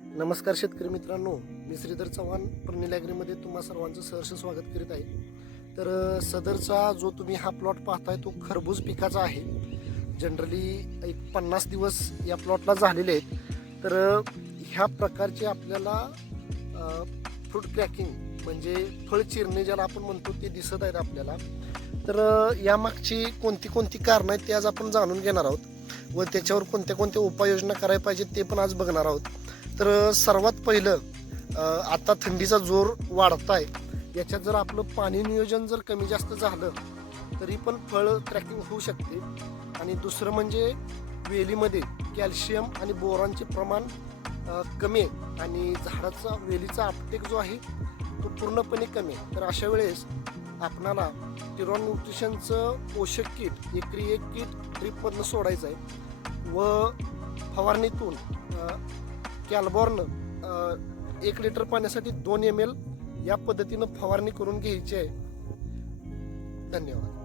नमस्कार शेतकरी मित्रांनो मी श्रीधर चव्हाण प्रनिल तुम्हा सर्वांचं सहर्ष स्वागत करीत आहे. तर सदरचा जो तुम्ही हा प्लॉट पाहताय तो खरबूज पिकाचा आहे. जनरली एक पन्नास दिवस या प्लॉटला झालेले आहेत. तर ह्या प्रकारचे आपल्याला फ्रूट क्रॅकिंग म्हणजे फळ चिरणे ज्याला आपण म्हणतो ते दिसत आहेत आपल्याला. तर यामागची कोणती कोणती कारणं आहेत ते आज आपण जाणून घेणार आहोत. व त्याच्यावर कोणत्या कोणत्या उपाययोजना करायला पाहिजेत ते पण आज बघणार आहोत. तर सर्वात पहिलं आता थंडीचा जोर वाढताय. याच्यात जर आपलं पाणी नियोजन जर कमी जास्त झालं तरी पण फळ क्रॅकिंग होऊ शकते. आणि दुसरं म्हणजे वेलीमध्ये कॅल्शियम आणि बोरांचे प्रमाण कमी आहे. आणि झाडाचा वेलीचा आपटेक जो आहे तो पूर्णपणे कमी आहे. तर अशा वेळेस आपणाला टिरॉन न्यूट्रिशनचं पोषक किट एकरी एक किट ट्रीपमधनं सोडायचं आहे व फवारणीतून कॅल्बॉर्न एक लिटर पाण्यासाठी दोन एम एल या पद्धतीनं फवारणी करून घ्यायची आहे. धन्यवाद.